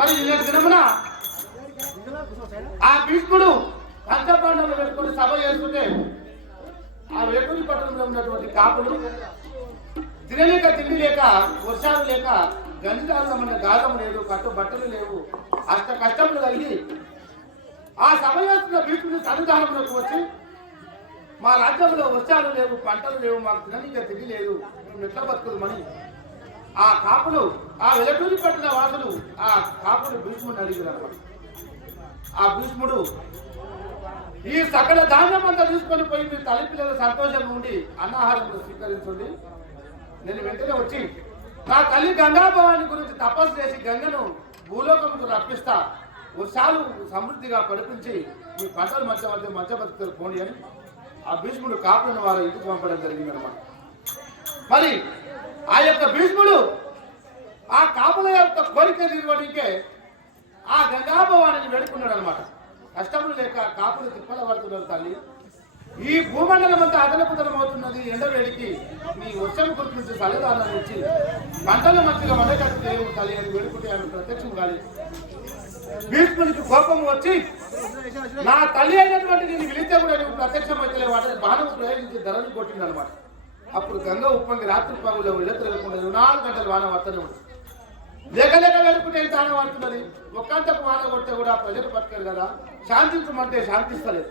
మరి నిన్నటి దినమున ఆ భీష్ముడు పంచపాండవులు పెట్టుకుని సభ చేసుకుంటే ఆ వేటూరి పట్టణంలో ఉన్నటువంటి కాపులు తినలేక తిండి లేక వర్షాలు లేక గంజిదారులమన్న గాదము లేదు, కట్టు బట్టలు లేవు, అష్ట కష్టములు కలిగి ఆ సభ చేస్తున్న భీష్ముడి సన్నిధానంలోకి వచ్చి మా రాజ్యంలో వర్షాలు లేవు, పంటలు లేవు, మాకు తినలేక తిండి లేదు, మేము ఎట్లా బతుకుమని ఆ కాపులు ఆ వెలటూరి పట్టిన వాసులు ఆ కాపులు భీష్ముడిని అడిగారు. ఆ భీష్ముడు ఈ సకల ధాన్యం అంతా తీసుకొని పోయి మీ తల్లి పిల్లల సంతోషంగా ఉండి అన్నాహారములు స్వీకరించండి, నేను వెంటనే వచ్చి నా తల్లి గంగాభవాని గురించి తపస్సు చేసి గంగను భూలోకముకు రప్పిస్తా, వర్షాలు సమృద్ధిగా పడిపించి మీ పంటలు మంచి బతుకులు పోండి అని ఆ భీష్ముడు కాపులను వారు ఇంటికి పంపడం జరిగింది అన్నమాట. మరి ఆ యొక్క భీష్ముడు ఆ కాపుల యొక్క కోరిక తీర్వడానికే ఆ గంగాభవానిని వేడుకున్నాడు అనమాట. కష్టములు లేక కాపులు తిప్పల పడుతున్నారు తల్లి, ఈ భూమండలం అంతా అదనపుదనం అవుతున్నది, ఎండవేడికి నీ వర్షం కురిపించి సలదానం ఇచ్చి పంటలు మంచిగా వండేటట్టు చేయవు తల్లి అని వేడుకుంటే ఆయన ప్రత్యక్షం కాలి. భీష్మునికి కోపం వచ్చి నా తల్లి అయినటువంటి నేను పిలిస్తే కూడా నువ్వు ప్రత్యక్షం అయితే వాటిని బాణం ప్రయోగించి ధరని కొట్టింది అనమాట. అప్పుడు గంగ ఉప్పొంగి రాత్రి పగులు ఇళ్ళ తిరగకుండా 4 గంటలు వాన వస్తూనే ఉంది. లేక వేడుకుంటే ఎంత ఆన పడుతున్నది, ఒక్కంతకు వాన కొడితే కూడా ప్రజలు బతకరు కదా, శాంతించమంటే శాంతిస్తలేదు,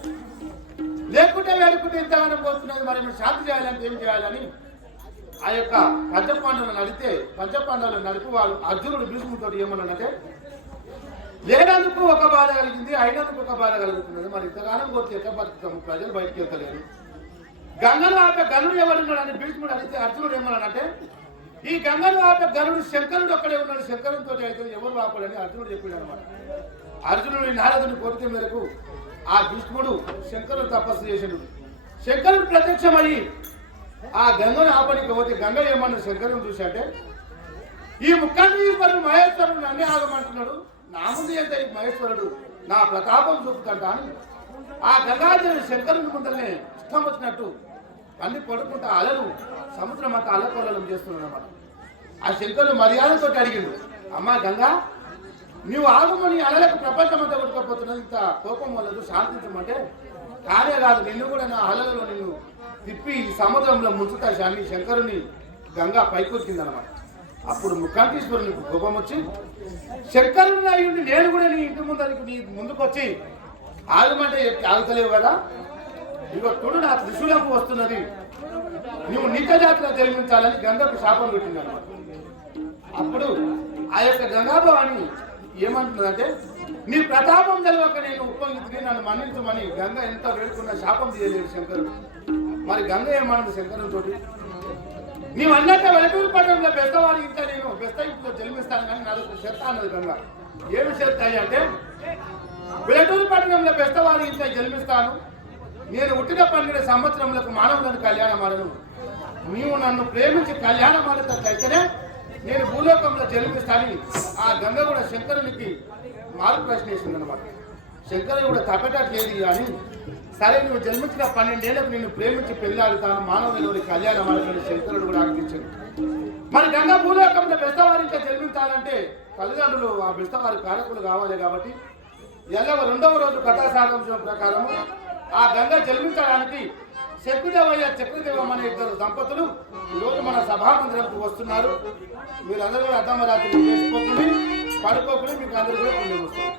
లేకుంటే వేడుకుంటే ఎంత ఆనం పోతున్నది, మరి మీరు శాంతి చేయాలంటే ఏం చేయాలని ఆ యొక్క పంచపాండవులను అడిగితే పంచపాండవులను నడిపి వాళ్ళు అర్జునుడు భీష్ముడితో ఏమన్నాడంటే లేనందుకు ఒక బాధ కలిగింది, అయినందుకు ఒక బాధ కలుగుతున్నది, మరి ఇంతగానం పోతే ఎట్లా బతుకుతాము, ప్రజలు బయటికి వెళ్తలేరు, గంగను ఆపే గనుడు ఎవరున్నాడని భీష్ముడు అడిగితే అర్జునుడు ఏమన్నాడంటే ఈ గంగను ఆపే గనుడు శంకరుడు ఒక్కడే ఉన్నాడు, శంకరుడితో అయితే ఎవరు ఆపడని అర్జునుడు చెప్పాడు అనమాట. అర్జునుడి నారదుని కోరిక మేరకు ఆ భీష్ముడు శంకరుడు తపస్సు చేసాడు. శంకరుడు ప్రత్యక్షమయ్యి ఆ గంగను ఆపడానికి పోతే గంగ ఏమన్నా శంకరుని చూశాటే ఈ ముఖాంతీశ్వరుడు మహేశ్వరుడు నన్నే ఆగమంటున్నాడు, నా ముందు ఎంత ఈ మహేశ్వరుడు నా ప్రతాపం చూపుతాంటా అని ఆ గంగాదేవి శంకరుని ముందరనే ఇష్టం వచ్చినట్టు అన్ని పడుకుంటా అలలు సముద్రం అంతా అల్లకొల్లం చేస్తున్నాడు అన్నమాట. ఆ శంకరుడు మర్యాదతో అడిగిండు, అమ్మా గంగా నీవు ఆగమని అలలకు ప్రపంచం అంతా కొట్టుకోపోతున్నది, ఇంత కోపం వల్లదు శాంతించమంటే కానే కాదు, నిన్ను కూడా నా అలలలో నిన్ను తిప్పి ఈ సముద్రంలో ముంచుతా శాని శంకరుని గంగా పైకొచ్చిందనమాట. అప్పుడు ముఖాంతీశ్వరునికి కోపం వచ్చి శంకరుని అయ్యుండి నేను కూడా నీ ఇంటి ముందరికి నీ ముందుకు వచ్చి ఆగమంటే ఆగుతలేవు కదా, ఇగో తోడు నా త్రిశూలకు వస్తున్నది, నువ్వు నీచ జాతిలో జన్మించాలని గంగకు శాపం పెట్టింది అనమాట. అప్పుడు ఆ యొక్క గంగాభవాని ఏమంటుందంటే నీ ప్రతాపం తెలవక నేను ఉప్పొంగితిని, నన్ను మన్నించమని గంగ ఎంత వేడుకున్నా శాపం చేయలేదు శంకరుడు. మరి గంగ ఏమన్నది శంకరునితో, నీవు అన్నట్టు వెలటూరు పట్టణంలో బెస్తవారి ఇంత నేను బెస్త ఇంట్లో జన్మిస్తాను కానీ నాకు షర్త అన్నది గంగ. ఏమి షర్త అంటే వెలటూరు పట్టణంలో బెస్తవారి ఇంట్లో జన్మిస్తాను, నేను పుట్టిన 12 సంవత్సరములకు మానవులను కళ్యాణం ఆడను, నీవు నన్ను ప్రేమించి కళ్యాణం ఆడేటట్లయితేనే నేను భూలోకంలో జన్మిస్తానని ఆ గంగ కూడా శంకరునికి మారు ప్రశ్న వేసింది అనమాట. శంకరుడు కూడా తప్పేటట్లేదు అని సరే నువ్వు జన్మించిన 12 ఏళ్లకు నేను ప్రేమించి పెళ్ళాడుతాను, మానవుని కళ్యాణం ఆడతాను శంకరుడు కూడా ఆజ్ఞించాడు. మరి గంగ భూలోకంలో బెస్తవారి ఇంకా జన్మించాలంటే తల్లిదండ్రులు ఆ బెస్తవారి కారకులు కావాలి కాబట్టి 2వ రోజు కథాసారాంశం ప్రకారం ఆ గంగ జన్మించడానికి శకుదేవయ్య చక్రదేవం అనే 2 దంపతులు ఈరోజు మన సభామందిరంకు వస్తున్నారు. మీరందరూ కూడా అర్ధమరాత్రి చేసుకోకుండా పడుకోకుండా మీకు అందరూ కూడా పుణ్యం వస్తారు.